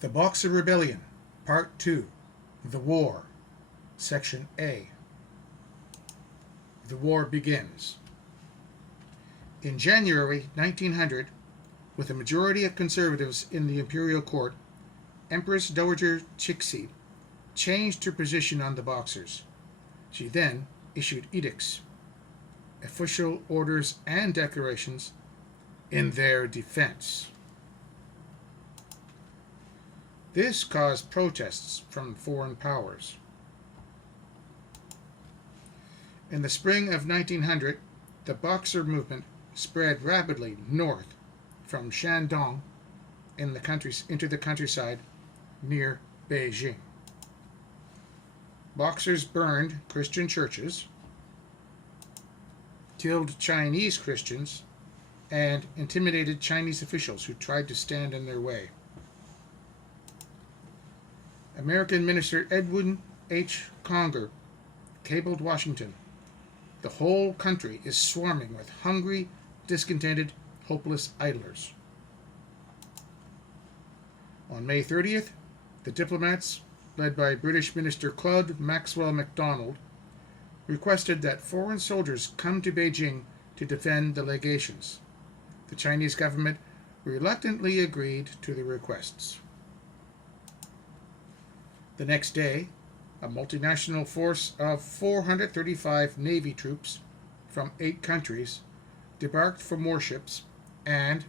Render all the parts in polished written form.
The Boxer Rebellion, Part 2, The War, Section A. The war begins. In January 1900, with a majority of conservatives in the imperial court, Empress Dowager Cixi changed her position on the Boxers. She then issued edicts, official orders, and declarations in their defense. This caused protests from foreign powers. In the spring of 1900, the Boxer movement spread rapidly north from Shandong into the countryside near Beijing. Boxers burned Christian churches, killed Chinese Christians, and intimidated Chinese officials who tried to stand in their way. American Minister Edwin H. Conger cabled Washington, "The whole country is swarming with hungry, discontented, hopeless idlers." On May 30th, the diplomats, led by British Minister Claude Maxwell MacDonald, requested that foreign soldiers come to Beijing to defend the legations. The Chinese government reluctantly agreed to the requests. The next day, a multinational force of 435 Navy troops from 8 countries debarked from warships and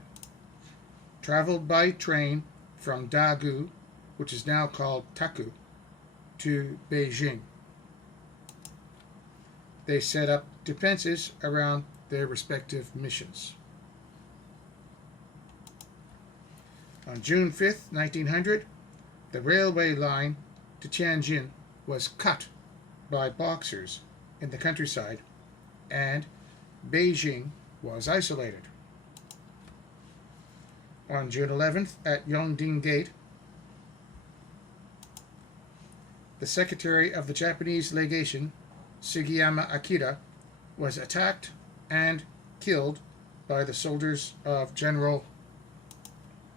traveled by train from Dagu, which is now called Taku, to Beijing. They set up defenses around their respective missions. On June 5th, 1900, the railway line to Tianjin was cut by Boxers in the countryside, and Beijing was isolated. On June 11th, at Yongding Gate, the secretary of the Japanese legation, Sugiyama Akira, was attacked and killed by the soldiers of General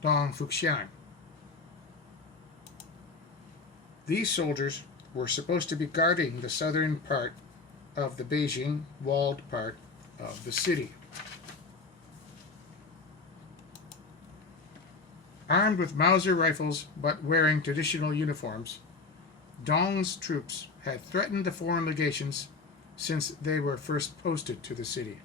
Dong Fuxian. These soldiers were supposed to be guarding the southern part of the Beijing walled part of the city. Armed with Mauser rifles but wearing traditional uniforms, Dong's troops had threatened the foreign legations since they were first posted to the city.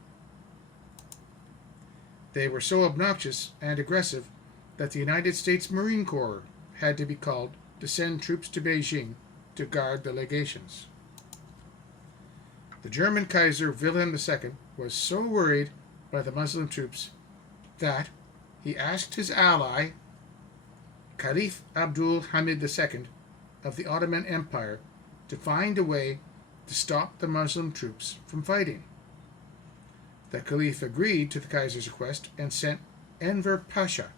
They were so obnoxious and aggressive that the United States Marine Corps had to be called to send troops to Beijing to guard the legations. The German Kaiser Wilhelm II was so worried by the Muslim troops that he asked his ally, Caliph Abdul Hamid II of the Ottoman Empire, to find a way to stop the Muslim troops from fighting. The Caliph agreed to the Kaiser's request and sent Enver Pasha,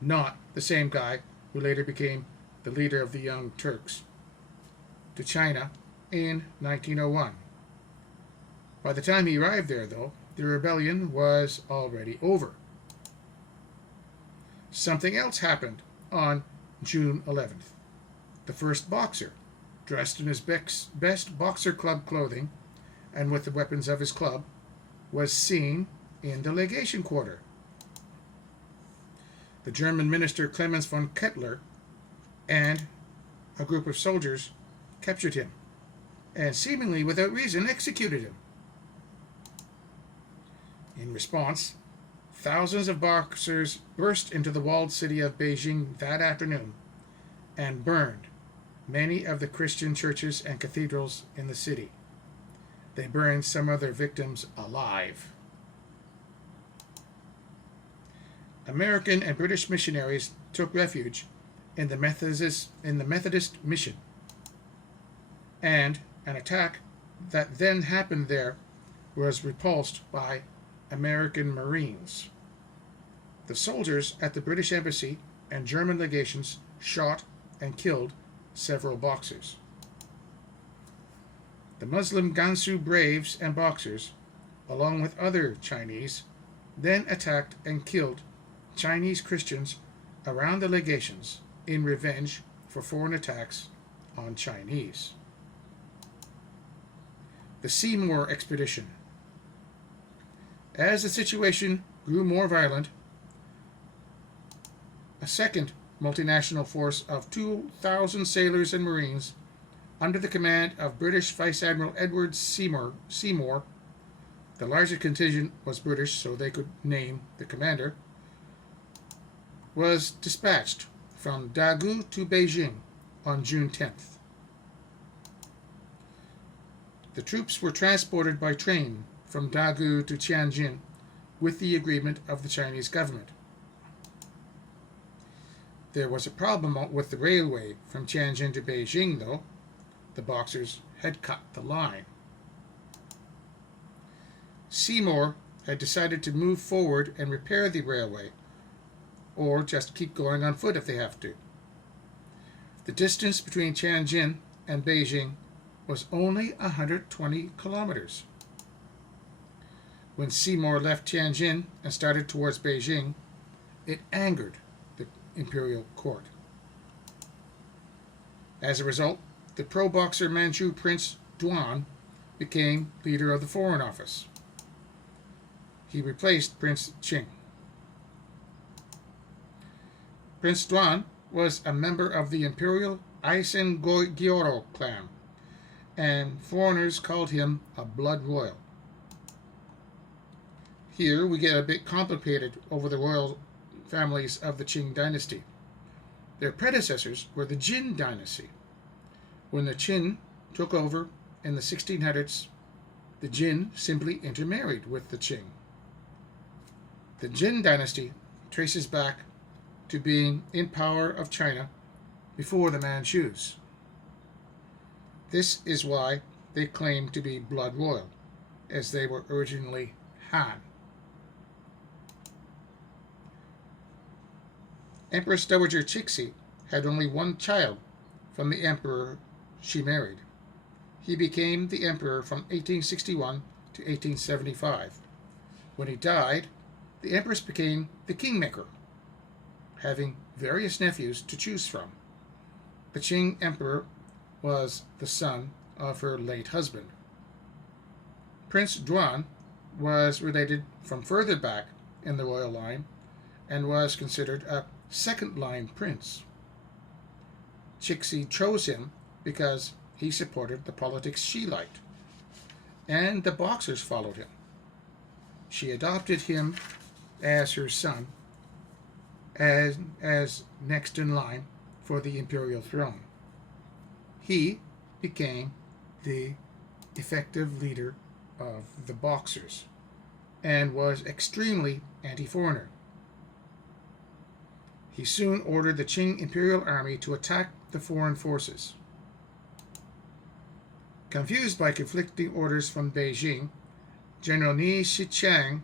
not the same guy who later became the leader of the Young Turks, to China in 1901. By the time he arrived there, though, the rebellion was already over. Something else happened on June 11th. The first Boxer, dressed in his best Boxer Club clothing and with the weapons of his club, was seen in the legation quarter. The German minister Clemens von Kettler and a group of soldiers captured him and, seemingly without reason, executed him. In response, thousands of Boxers burst into the walled city of Beijing that afternoon and burned many of the Christian churches and cathedrals in the city. They burned some of their victims alive. American and British missionaries took refuge in the Methodist mission, and an attack that then happened there was repulsed by American Marines. The soldiers at the British Embassy and German legations shot and killed several Boxers. The Muslim Gansu Braves and Boxers, along with other Chinese, then attacked and killed Chinese Christians around the legations in revenge for foreign attacks on Chinese. The Seymour Expedition. As the situation grew more violent, a second multinational force of 2,000 sailors and Marines under the command of British Vice Admiral Edward Seymour, the larger contingent was British, so they could name the commander, was dispatched from Dagu to Beijing on June 10th. The troops were transported by train from Dagu to Tianjin with the agreement of the Chinese government. There was a problem with the railway from Tianjin to Beijing, though. The Boxers had cut the line. Seymour had decided to move forward and repair the railway, or just keep going on foot if they have to. The distance between Tianjin and Beijing was only 120 kilometers. When Seymour left Tianjin and started towards Beijing, it angered the imperial court. As a result, the pro-Boxer Manchu Prince Duan became leader of the Foreign Office. He replaced Prince Qing. Prince Duan was a member of the imperial Isen-Gyoro clan, and foreigners called him a blood royal. Here we get a bit complicated over the royal families of the Qing dynasty. Their predecessors were the Jinn Dynasty. When the Qin took over in the 1600s, the Jin simply intermarried with the Qing. The Jin Dynasty traces back to being in power of China before the Manchus. This is why they claim to be blood royal, as they were originally Han. Empress Dowager Cixi had only one child from the emperor she married. He became the emperor from 1861 to 1875. When he died, the empress became the kingmaker, having various nephews to choose from. The Qing emperor was the son of her late husband. Prince Duan was related from further back in the royal line and was considered a second-line prince. Cixi chose him because he supported the politics she liked, and the Boxers followed him. She adopted him as her son, as next in line for the imperial throne. He became the effective leader of the Boxers and was extremely anti-foreigner. He soon ordered the Qing Imperial Army to attack the foreign forces. Confused by conflicting orders from Beijing, General Ni Shiqiang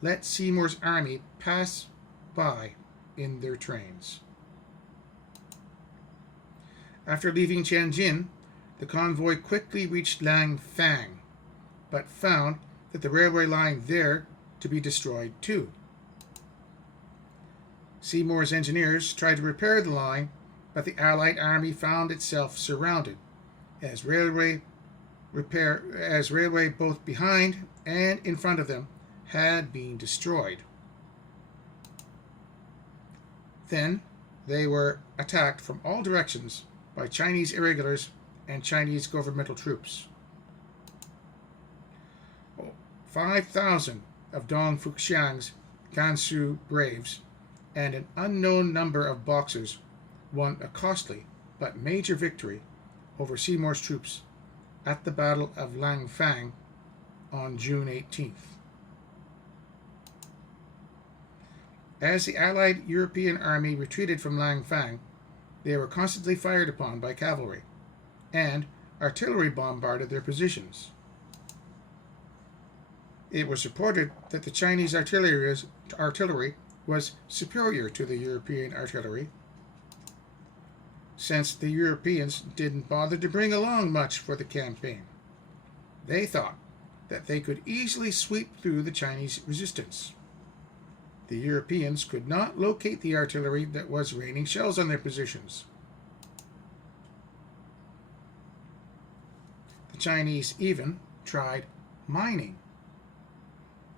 let Seymour's army pass by in their trains. After leaving Tianjin, the convoy quickly reached Langfang, but found that the railway line there to be destroyed too. Seymour's engineers tried to repair the line, but the Allied army found itself surrounded, as railway both behind and in front of them had been destroyed. Then they were attacked from all directions by Chinese irregulars and Chinese governmental troops. 5,000 of Dong Fuxiang's Gansu braves and an unknown number of Boxers won a costly but major victory over Seymour's troops at the Battle of Langfang on June 18th. As the Allied European army retreated from Langfang, they were constantly fired upon by cavalry, and artillery bombarded their positions. It was reported that the Chinese artillery was superior to the European artillery, since the Europeans didn't bother to bring along much for the campaign. They thought that they could easily sweep through the Chinese resistance. The Europeans could not locate the artillery that was raining shells on their positions. The Chinese even tried mining,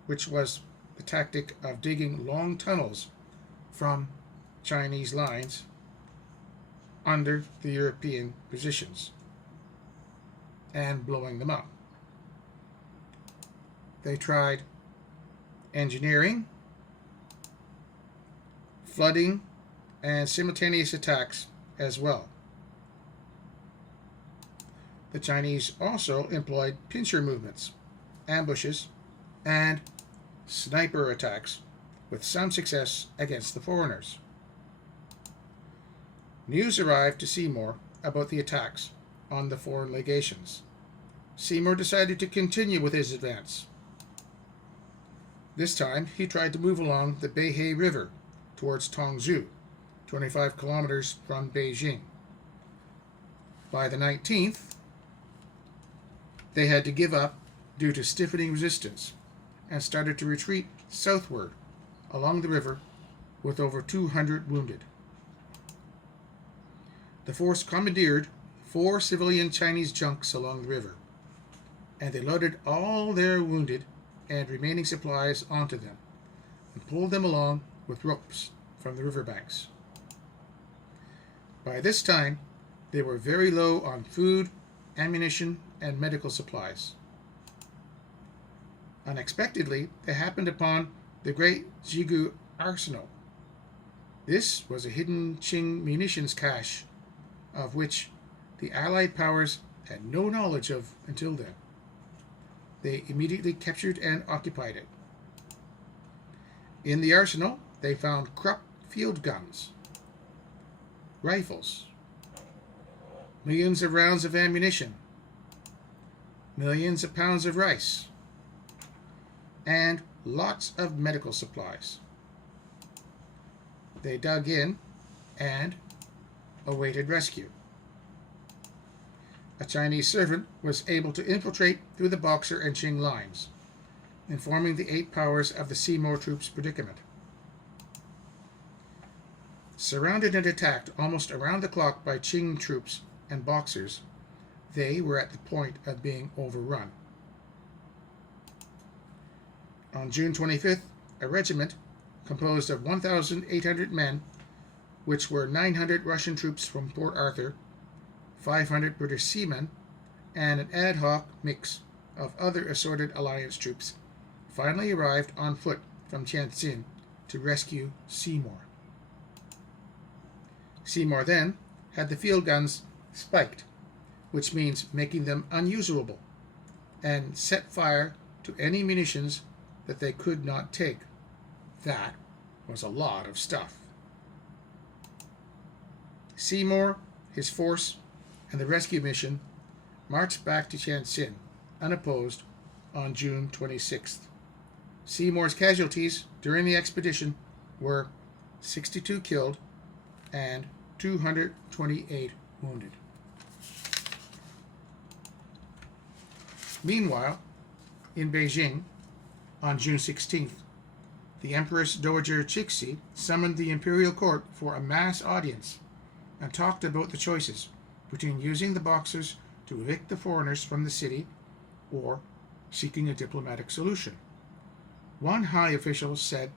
which was the tactic of digging long tunnels from Chinese lines under the European positions and blowing them up. They tried engineering, flooding, and simultaneous attacks as well. The Chinese also employed pincer movements, ambushes, and sniper attacks with some success against the foreigners. News arrived to Seymour about the attacks on the foreign legations. Seymour decided to continue with his advance. This time, he tried to move along the Beihai River towards Tongzhou, 25 kilometers from Beijing. By the 19th, they had to give up due to stiffening resistance and started to retreat southward along the river with over 200 wounded. The force commandeered 4 civilian Chinese junks along the river, and they loaded all their wounded and remaining supplies onto them and pulled them along with ropes from the riverbanks. By this time, they were very low on food, ammunition, and medical supplies. Unexpectedly, they happened upon the great Zhigu arsenal. This was a hidden Qing munitions cache of which the Allied powers had no knowledge of until then. They immediately captured and occupied it. In the arsenal, they found Krupp field guns, rifles, millions of rounds of ammunition, millions of pounds of rice, and lots of medical supplies. They dug in and awaited rescue. A Chinese servant was able to infiltrate through the Boxer and Qing lines, informing the 8 powers of the Seymour troops' predicament. Surrounded and attacked almost around the clock by Qing troops and Boxers, they were at the point of being overrun. On June 25th, a regiment composed of 1,800 men, which were 900 Russian troops from Port Arthur, 500 British seamen, and an ad hoc mix of other assorted alliance troops, finally arrived on foot from Tianjin to rescue Seymour. Seymour then had the field guns spiked, which means making them unusable, and set fire to any munitions that they could not take. That was a lot of stuff. Seymour, his force, and the rescue mission marched back to Tianjin, unopposed, on June 26th. Seymour's casualties during the expedition were 62 killed and 228 wounded. Meanwhile, in Beijing, on June 16th, the Empress Dowager Cixi summoned the imperial court for a mass audience and talked about the choices between using the Boxers to evict the foreigners from the city or seeking a diplomatic solution. One high official said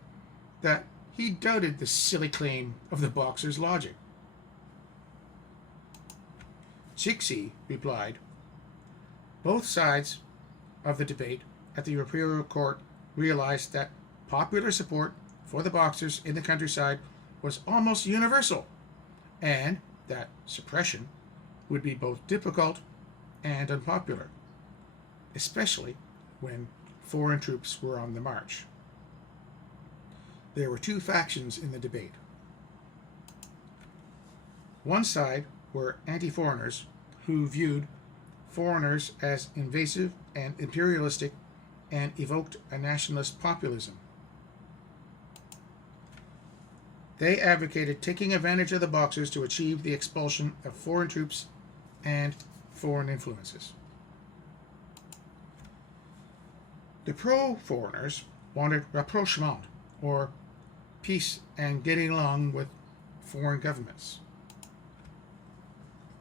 that he doubted the silly claim of the Boxers' logic. Cixi replied, "Both sides of the debate at the imperial court realized that popular support for the Boxers in the countryside was almost universal, and that suppression would be both difficult and unpopular, especially when foreign troops were on the march." There were 2 factions in the debate. One side were anti-foreigners who viewed foreigners as invasive and imperialistic and evoked a nationalist populism. They advocated taking advantage of the Boxers to achieve the expulsion of foreign troops and foreign influences. The pro-foreigners wanted rapprochement, or peace and getting along with foreign governments.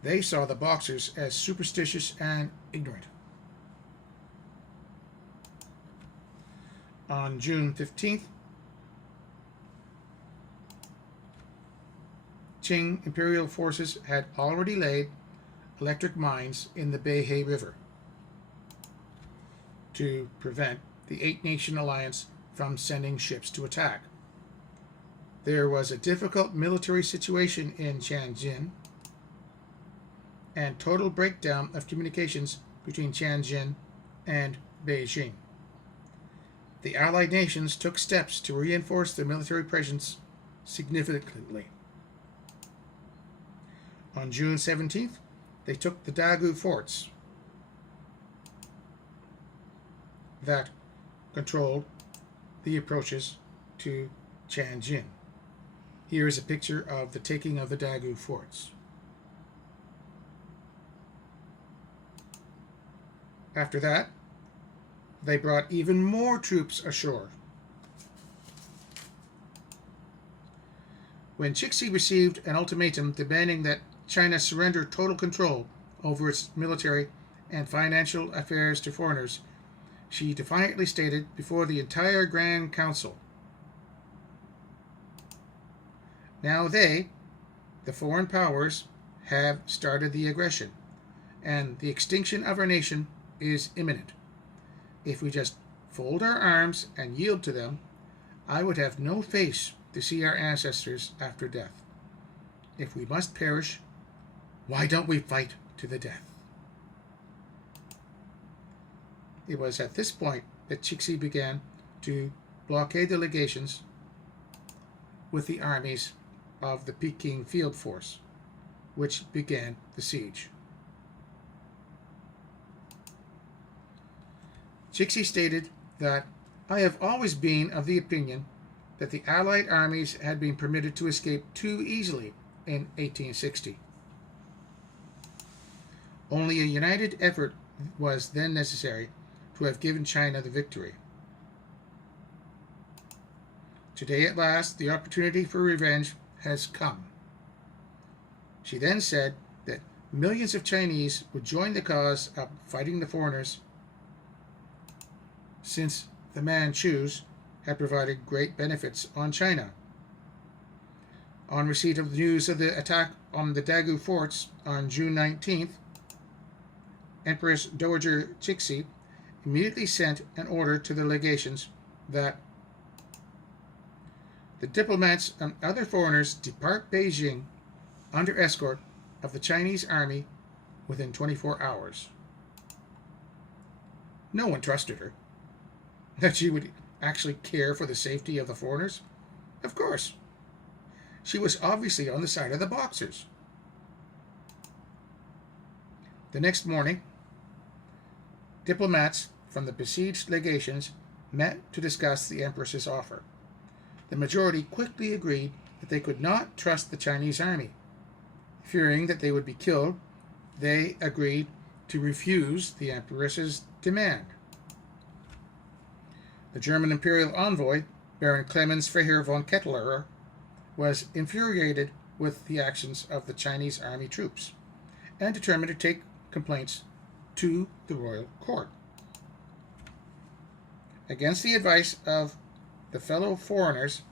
They saw the Boxers as superstitious and ignorant. On June 15th, Qing imperial forces had already laid electric mines in the Beihai River to prevent the Eight-Nation Alliance from sending ships to attack. There was a difficult military situation in Tianjin and total breakdown of communications between Tianjin and Beijing. The Allied nations took steps to reinforce their military presence significantly. On June 17th, they took the Dagu forts that controlled the approaches to Tianjin. Here is a picture of the taking of the Dagu forts. After that, they brought even more troops ashore. When Cixi received an ultimatum demanding that China surrender total control over its military and financial affairs to foreigners, she defiantly stated before the entire Grand Council, "Now they, the foreign powers, have started the aggression, and the extinction of our nation is imminent. If we just fold our arms and yield to them, I would have no face to see our ancestors after death. If we must perish, why don't we fight to the death?" It was at this point that Cixi began to blockade the legations with the armies of the Peking Field Force, which began the siege. Cixi stated that, "I have always been of the opinion that the Allied armies had been permitted to escape too easily in 1860. Only a united effort was then necessary to have given China the victory. Today at last the opportunity for revenge has come." She then said that millions of Chinese would join the cause of fighting the foreigners, since the Manchus had provided great benefits on China. On receipt of the news of the attack on the Dagu forts on June 19th, Empress Dowager Cixi immediately sent an order to the legations that the diplomats and other foreigners depart Beijing under escort of the Chinese army within 24 hours. No one trusted her. That she would actually care for the safety of the foreigners? Of course. She was obviously on the side of the Boxers. The next morning, diplomats from the besieged legations met to discuss the Empress's offer. The majority quickly agreed that they could not trust the Chinese army. Fearing that they would be killed, they agreed to refuse the Empress's demand. The German imperial envoy, Baron Clemens Freiherr von Ketteler, was infuriated with the actions of the Chinese army troops and determined to take complaints to the royal court. Against the advice of the fellow foreigners,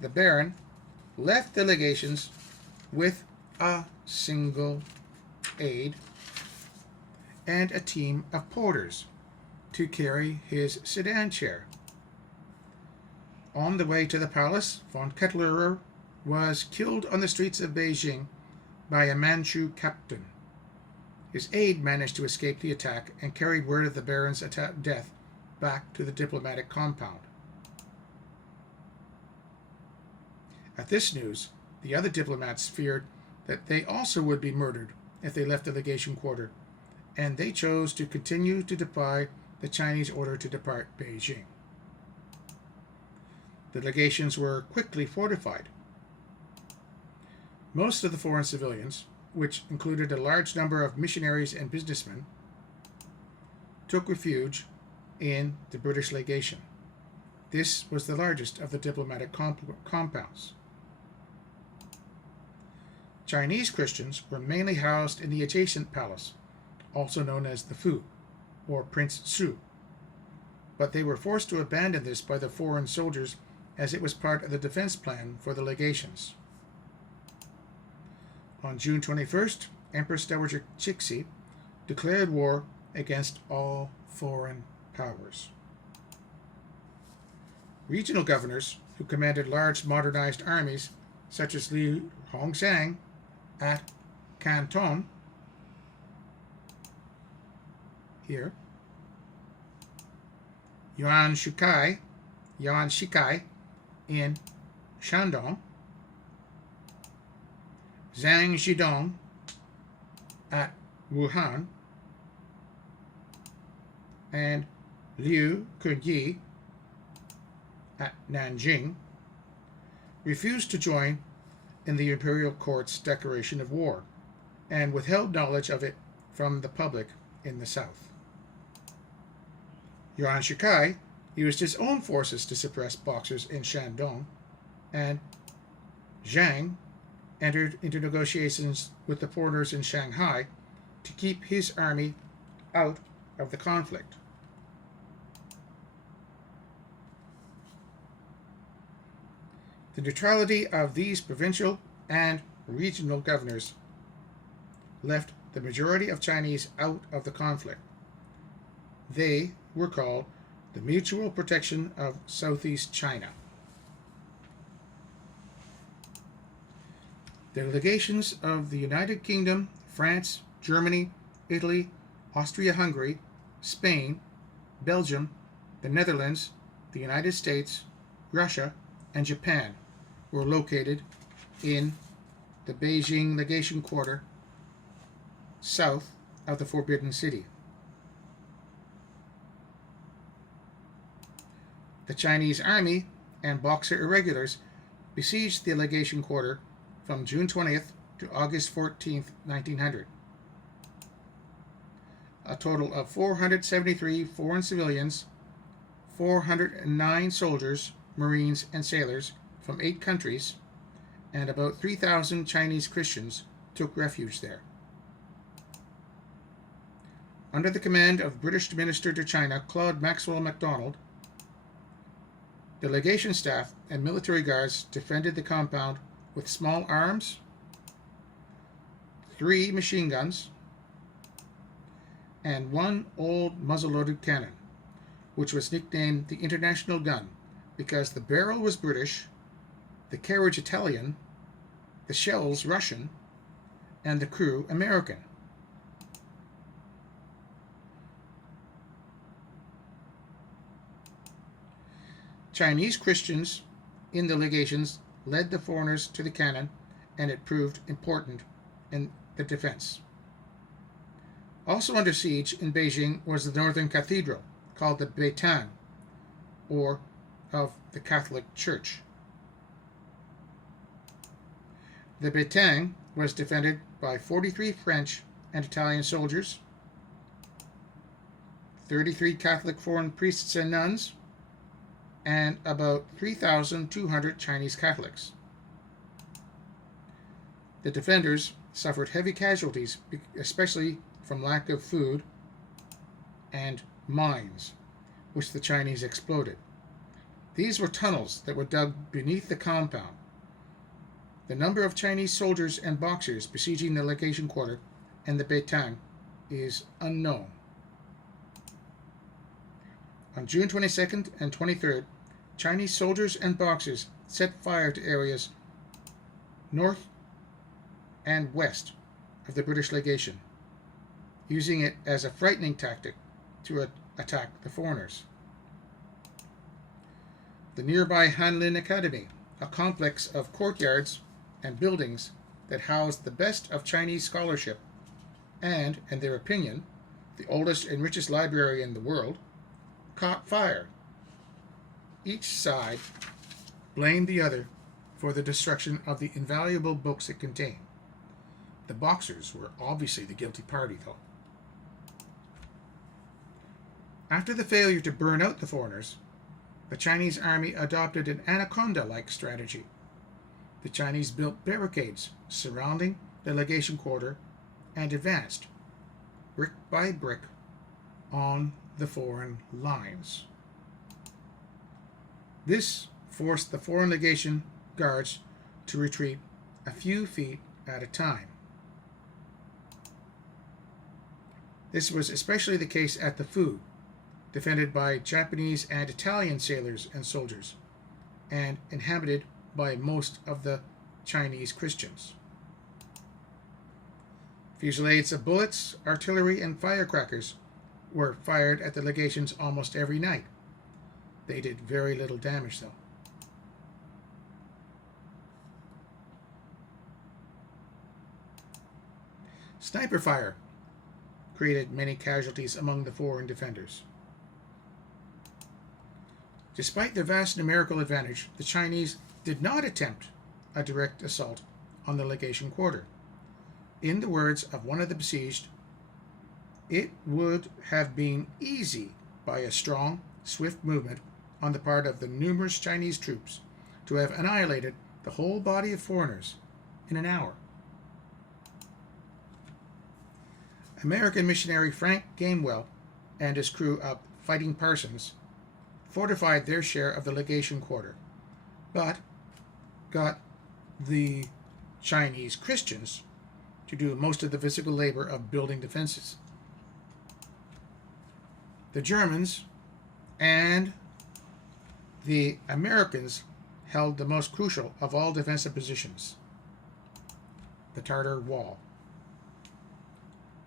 the Baron left the legations with a single aide and a team of porters to carry his sedan chair. On the way to the palace, von Ketteler was killed on the streets of Beijing by a Manchu captain. His aide managed to escape the attack and carried word of the Baron's death back to the diplomatic compound. At this news, the other diplomats feared that they also would be murdered if they left the legation quarter, and they chose to continue to defy the Chinese order to depart Beijing. The legations were quickly fortified. Most of the foreign civilians, which included a large number of missionaries and businessmen, took refuge in the British legation. This was the largest of the diplomatic compounds. Chinese Christians were mainly housed in the adjacent palace, also known as the Fu, or Prince Su, but they were forced to abandon this by the foreign soldiers as it was part of the defense plan for the legations. On June 21st, Empress Dowager Cixi declared war against all foreign powers. Regional governors who commanded large modernized armies, such as Liu Hongzhang at Canton, here, Yuan Shikai in Shandong, Zhang Zhidong at Wuhan, and Liu Kunyi at Nanjing, refused to join in the imperial court's declaration of war and withheld knowledge of it from the public in the south. Yuan Shikai used his own forces to suppress Boxers in Shandong, and Zhang entered into negotiations with the foreigners in Shanghai to keep his army out of the conflict. The neutrality of these provincial and regional governors left the majority of Chinese out of the conflict. They were called the Mutual Protection of Southeast China. The legations of the United Kingdom, France, Germany, Italy, Austria-Hungary, Spain, Belgium, the Netherlands, the United States, Russia, and Japan were located in the Beijing Legation Quarter, south of the Forbidden City. The Chinese army and Boxer irregulars besieged the Legation Quarter from June 20th to August 14th, 1900. A total of 473 foreign civilians, 409 soldiers, Marines, and sailors from 8 countries, and about 3,000 Chinese Christians took refuge there. Under the command of British Minister to China Claude Maxwell MacDonald, the legation staff and military guards defended the compound with small arms, 3 machine guns, and 1 old muzzle-loaded cannon, which was nicknamed the International Gun because the barrel was British, the carriage Italian, the shells Russian, and the crew American. Chinese Christians in the legations led the foreigners to the cannon, and it proved important in the defense. Also under siege in Beijing was the northern cathedral, called the Beitan, or of the Catholic Church. The Beitan was defended by 43 French and Italian soldiers, 33 Catholic foreign priests and nuns, and about 3,200 Chinese Catholics. The defenders suffered heavy casualties, especially from lack of food and mines, which the Chinese exploded. These were tunnels that were dug beneath the compound. The number of Chinese soldiers and Boxers besieging the legation quarter and the Beitan is unknown. On June 22nd and 23rd, Chinese soldiers and Boxers set fire to areas north and west of the British legation, using it as a frightening tactic to attack the foreigners. The nearby Hanlin Academy, a complex of courtyards and buildings that housed the best of Chinese scholarship and, in their opinion, the oldest and richest library in the world, caught fire. Each side blamed the other for the destruction of the invaluable books it contained. The Boxers were obviously the guilty party, though. After the failure to burn out the foreigners, the Chinese army adopted an anaconda-like strategy. The Chinese built barricades surrounding the legation quarter and advanced, brick by brick, on the foreign lines. This forced the foreign legation guards to retreat a few feet at a time. This was especially the case at the Fu, defended by Japanese and Italian sailors and soldiers, and inhabited by most of the Chinese Christians. Fusillades of bullets, artillery, and firecrackers were fired at the legations almost every night. They did very little damage, though. Sniper fire created many casualties among the foreign defenders. Despite their vast numerical advantage, the Chinese did not attempt a direct assault on the legation quarter. In the words of one of the besieged, it would have been easy by a strong, swift movement on the part of the numerous Chinese troops to have annihilated the whole body of foreigners in an hour. American missionary Frank Gainwell and his crew of Fighting Parsons fortified their share of the legation quarter, but got the Chinese Christians to do most of the physical labor of building defenses. The Germans and the Americans held the most crucial of all defensive positions, the Tartar Wall.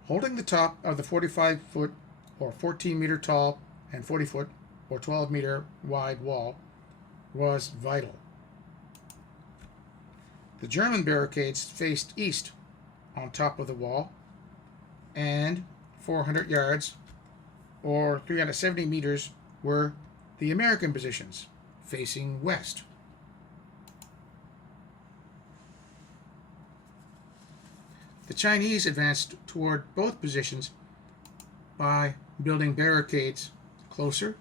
Holding the top of the 45-foot or 14-meter tall and 40-foot or 12-meter wide wall was vital. The German barricades faced east on top of the wall, and 400 yards or 370 meters were the American positions facing west. The Chinese advanced toward both positions by building barricades closer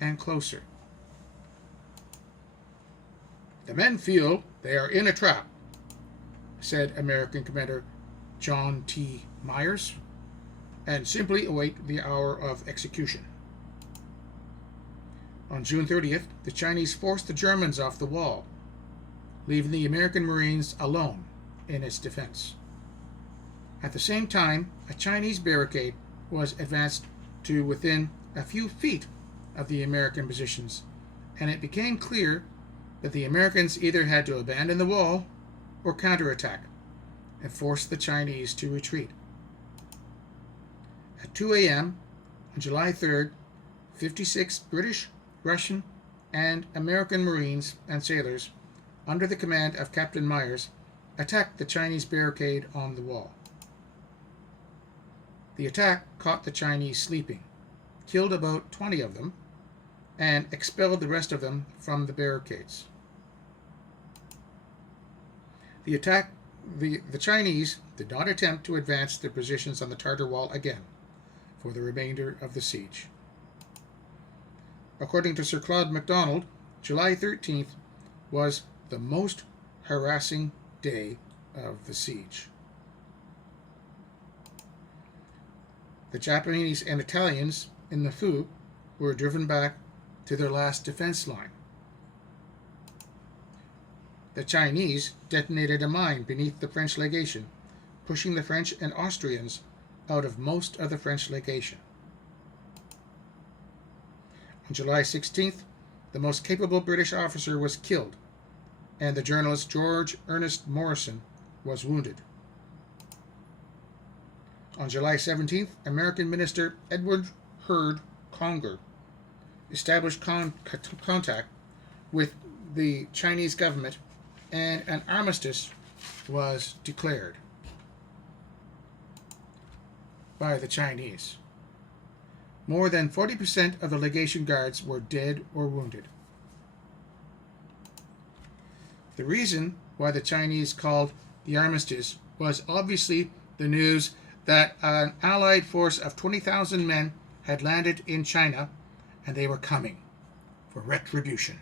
and closer. The men feel they are in a trap, said American Commander John T. Myers, and simply await the hour of execution. On June 30th, the Chinese forced the Germans off the wall, leaving the American Marines alone in its defense. At the same time, a Chinese barricade was advanced to within a few feet of the American positions, and it became clear that the Americans either had to abandon the wall or counterattack and force the Chinese to retreat. At 2 a.m. on July 3rd, 56 British, Russian, and American Marines and sailors, under the command of Captain Myers, attacked the Chinese barricade on the wall. The attack caught the Chinese sleeping, killed about 20 of them, and expelled the rest of them from the barricades. The Chinese did not attempt to advance their positions on the Tartar Wall again for the remainder of the siege. According to Sir Claude MacDonald, July 13th was the most harassing day of the siege. The Japanese and Italians in the Fu were driven back to their last defense line. The Chinese detonated a mine beneath the French legation, pushing the French and Austrians out of most of the French legation. On July 16th, the most capable British officer was killed, and the journalist George Ernest Morrison was wounded. On July 17th, American Minister Edward Hurd Conger established contact with the Chinese government, and an armistice was declared by the Chinese. More than 40% of the legation guards were dead or wounded. The reason why the Chinese called the armistice was obviously the news that an Allied force of 20,000 men had landed in China, and they were coming for retribution.